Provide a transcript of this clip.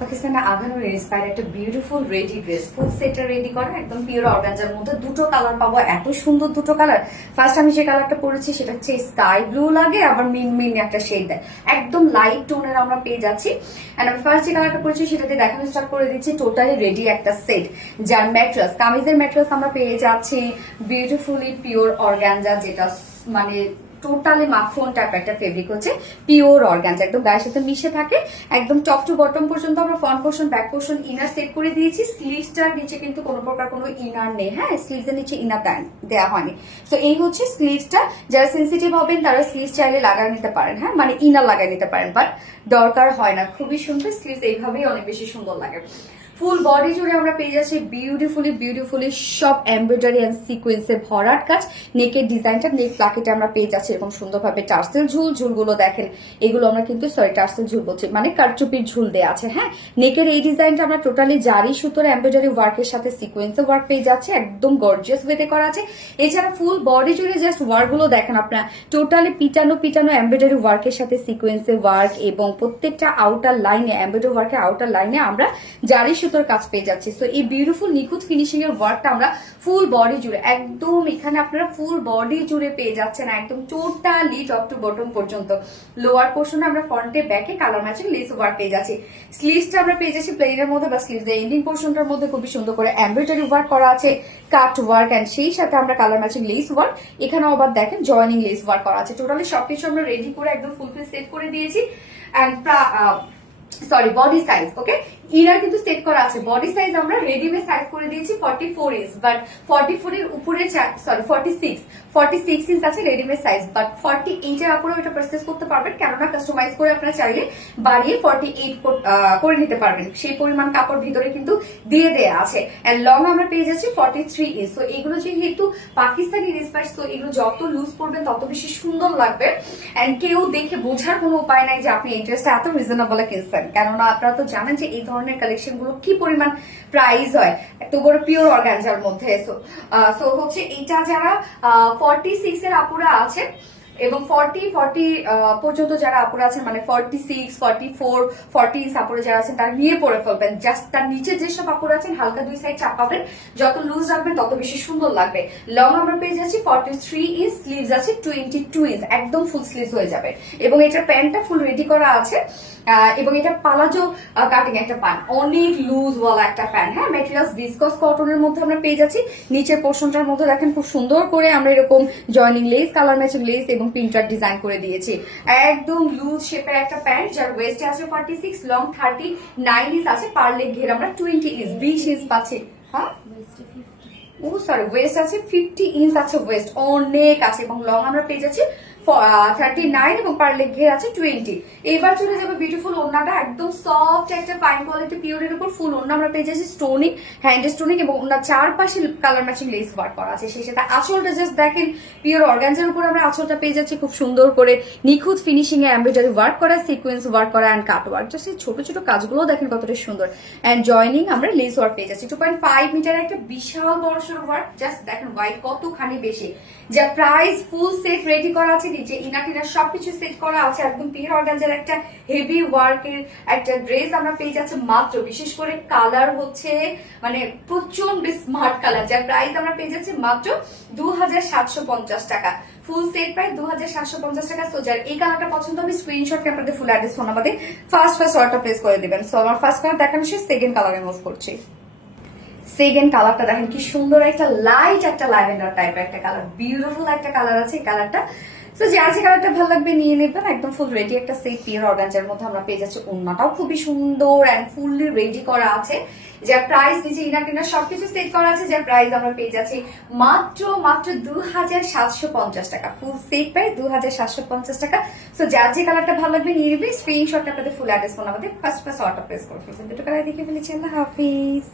পাকিস্তানে আঘানোর ইন্সপায়ার একটা beautiful ready dress, ফুল সেটটা রেডি করা, একদম পিওর অর্গানজার মধ্যে দুটো কালার পাবো, এত সুন্দর দুটো কালার। ফার্স্ট আমি যে কালারটা পরেছি সেটা হচ্ছে স্কাই ব্লু লাগে, আবার মিন মিন একটা শেড দেয়, একদম লাইট টোনের আমরা পেয়ে যাচ্ছি। এন্ড আমি ফার্স্ট যে কালারটা পরেছি সেটাতে দেখানো স্টার্ট করে দিচ্ছি টোটালি রেডি একটা সেট, যার ম্যাট্রেস, কামিজের ম্যাট্রেস আমরা পেয়ে যাচ্ছি বিউটিফুলি পিওর অর্গানজা, যেটা মানে টোটালি মাখন টাইপ একটা ফেব্রিক হচ্ছে পিওর অর্গানজা, একদম গায়ের সাথে মিশে থাকে। একদম টপ টু বটম পর্যন্ত আমরা front portion, back portion, inner set করে দিয়েছি। স্লিভসটার নিচে কিন্তু কোনো প্রকার কোনো ইনার নেই, হ্যাঁ, স্লিভস এর নিচে ইনার দেওয়া হয়নি। তো এই হচ্ছে স্লিভসটা। যারা সেন্সিটিভ হবেন তারা স্লিভস চাইলে লাগাই নিতে পারেন, হ্যাঁ, মানে ইনার লাগাই নিতে পারেন, বাট দরকার হয় না। খুবই সুন্দর স্লিভস, এইভাবেই অনেক বেশি সুন্দর লাগে। ফুল বডি জুড়ে আমরা পেয়ে যাচ্ছি বিউটিফুলি সব এমব্রয়ডারি এন্ড সিকোয়েন্সে ভরাট কাজ। নেকের ডিজাইনটা, নেক প্লাকেটে আমরা পেয়ে যাচ্ছি এরকম সুন্দরভাবে টার্সেল ঝুল। ঝুলগুলো দেখেন, এগুলো আমরা কিন্তু টার্সেল ঝুল বলছি, মানে কারচুপির ঝুল দেওয়া আছে, হ্যাঁ। নেকের এই ডিজাইনটা আমরা টোটালি জারি সুতোর এমব্রয়ডারি ওয়ার্কের সাথে সিকোয়েন্সে ওয়ার্ক পেয়ে যাচ্ছে, একদম গর্জিয়াস ওয়েতে করা আছে। এছাড়া ফুল বডি জুড়ে জাস্ট ওয়ার্ক গুলো দেখেন আপনারা, টোটালি পিটানো এমব্রয়ডারি ওয়ার্কের সাথে সিকোয়েন্সে ওয়ার্ক, এবং প্রত্যেকটা আউটার লাইনে, এমব্রয়ডারি ওয়ার্কের আউটার লাইনে আমরা জারি সুতোর কাজ পেয়ে যাচ্ছি। সো এই বিউটিফুল নিখুঁত ফিনিশিং এর ওয়ার্কটা আমরা ফুল বডি জুড়ে, একদম এখানে আপনারা ফুল বডি জুড়ে পেয়ে যাচ্ছেন, একদম টোটালি টপ টু বটম পর্যন্ত। লোয়ার পোর্শনে আমরা ফ্রন্টে ব্যাকে কালার ম্যাচিং লেস ওয়ার্ক পেয়ে যাচ্ছি। স্লিভসটা আমরা পেয়ে যাচ্ছি প্লেনের মধ্যে, বা স্লিভস এর এন্ডিং পোর্শনটার মধ্যে খুবই সুন্দর করে এমব্রয়ডারি ওয়ার্ক করা আছে, কাট ওয়ার্ক, এন্ড সেই সাথে আমরা কালার ম্যাচিং লেস ওয়ার্ক, এখানেও আবার দেখেন জয়েনিং লেস ওয়ার্ক করা আছে। টোটালি সবকিছু আমরা রেডি করে একদম ফুলফিল সেট করে দিয়েছি। And body size, okay, inner কিন্তু সেট করা আছে। বডি সাইজ আমরা রেডিমেড সাইজ করে দিয়েছি 44 ইঞ্চ, বাট 44 এর উপরে 46 ইঞ্চ আছে রেডিমেড সাইজ, বাট 48 এর উপরে এটা পারচেজ করতে পারবেন, কেননা কাস্টমাইজ করে আপনারা চাইলে বাড়িয়ে 48 করে নিতে পারবেন। সেই পরিমাণ কাপড় ভিতরে কিন্তু দিয়ে দেয়া আছে। এন্ড লং আমরা পেয়ে যাচ্ছি 43 ইঞ্চ। তো এগুলো যেহেতু পাকিস্তানি রেসপাইস, তো এগুলো যত লুজ পড়বেন তত বেশি সুন্দর লাগবে। এন্ড কেউ দেখে বোঝার কোনো উপায় নাই যে আপনি ইন্টারেস্টটা এত রিজনেবল কিনছেন, কেননা আপনারা তো জানেন যে এই ধরনের কালেকশন গুলো কি পরিমাণ প্রাইস হয় এত বড় পিওর অর্গানজার মধ্যে। সো হচ্ছে এটা যারা 46 এর আপুরা আছে এবং 40 পর্যন্ত যারা আপুরা আছেন, মানে 46, 44, 40 ইঞ্চ আপুরা যারা আছেন তারা নিয়ে পরে ফেলবেন। জাস্ট তার নিচে যেসব আপুরা আছেন হালকা দুই সাইড চাপাবেন, যত লুজ রাখবেন তত বেশি সুন্দর লাগবে। লং আমরা পেয়ে যাচ্ছি 43 ইঞ্চ, স্লিভস আছে 22 ইঞ্চ, একদম ফুল স্লিভস হয়ে যাবে। এবং এটার প্যান্টটা ফুল রেডি করা আছে, এবং এটা পালাজো কাটিং একটা প্যান্ট, অনেক লুজ ওয়ালা একটা প্যান্ট, হ্যাঁ। মেটেরিয়ালস ভিসকস কটনের মধ্যে আমরা পেয়ে যাচ্ছি। নিচের পোর্শনটার মধ্যে দেখেন খুব সুন্দর করে আমরা এরকম joining less, colour matching less এবং প্রিন্টার ডিজাইন করে দিয়েছি। একদম লুজ শেপের একটা প্যান্ট, যার ওয়েস্টে আছে 46, লং 39 ইঞ্চ আছে, পার লেগ ঘের আমরা 20 ইঞ্চ 20 ইঞ্চ পাচ্ছি, হ্যাঁ। ওয়েস্ট আছে 50 ইঞ্চ আছে, ওয়েস্ট অনেক আছে, এবং লং আমরা পেয়ে যাচ্ছি 39 এবং পার লেগ ঘের আছে 20। এবার চলে যাবে বিউটিফুল ওড়নাটা, একদম সফট একটা ফাইন কোয়ালিটি পিওরের উপর ফুল ওড়না আমরা পেয়ে যাচ্ছি স্টোনিং, হ্যান্ড স্টোনিং, এবং ওনার চারপাশে কালার ম্যাচিং লেস ওয়ার্ক করা আছে। সেই সাথে আঁচলটা জাস্ট দেখেন, পিওর অর্গানজার উপর আমরা আঁচলটা পেয়ে যাচ্ছি খুব সুন্দর করে নিখুঁত ফিনিশিং এ এমব্রয়ডারি ওয়ার্ক করা, সিকোয়েন্স ওয়ার্ক করা, এন্ড কাট ওয়ার্ক। জাস্ট এই ছোট ছোট কাজগুলো দেখেন কতটা সুন্দর। এন্ড জয়নিং আমরা লেস ওয়ার্ক পেয়ে যাচ্ছি 2.5 মিটার একটা বিশাল বড় সড়ো ওয়ার্ক। জাস্ট দেখেন হোয়াইট কতখানি বেশি, যা প্রাইস ফুল সেট রেডি করা আছে, নিচে ইনার টিনার সবকিছু সেট করা আছে, একদম পিওর অর্গানজার একটা হেভি ওয়ার্কের একটা ড্রেস আমরা পেয়ে যাচ্ছি মাত্র, বিশেষ করে কালার হচ্ছে মানে প্রচন্ড স্মার্ট কালার, যার প্রাইস আমরা পেয়ে যাচ্ছি মাত্র 2750 টাকা। ফুল সেট প্রাইস 2750 টাকা। সো যার এই কালারটা পছন্দ হবে স্ক্রিনশট কে আপনাদের full address phone number first order place করে দিবেন। সো আমার ফার্স্ট কালার দেখানো শেষ, সেকেন্ড কালারে মুভ করছি। সেকেন্ড কালারটা দেখেন কি সুন্দর, একটা লাইট একটা ল্যাভেন্ডার টাইপের একটা কালার, বিউটিফুল একটা কালার আছে এই কালারটা। তো যার যে কালারটা ভালো লাগবে নিয়ে নেবেন। একদম ফুল রেডি একটা সেট পিওর অর্গানজার মধ্যে আমরা পেয়ে যাচ্ছি। ওড়নাটাও খুবই সুন্দর এন্ড ফুললি রেডি করা আছে, যার প্রাইস নিচে ইনার টিনার সবকিছু সেট করা আছে, যার প্রাইস আমরা পেয়ে যাচ্ছি মাত্র 2750 টাকা। ফুল সেট প্রাইস 2750 টাকা। সো যার যে কালারটা ভালো লাগবে নিয়ে নেবে, স্ক্রিনশট আপনাদের ফুল অ্যাড্রেস ফোন আমাদের ফার্স্ট অর্ডার প্লেস করে ফেলবেন। দুটো কালার দেখে ফেলেছি। আল্লাহ হাফিজ।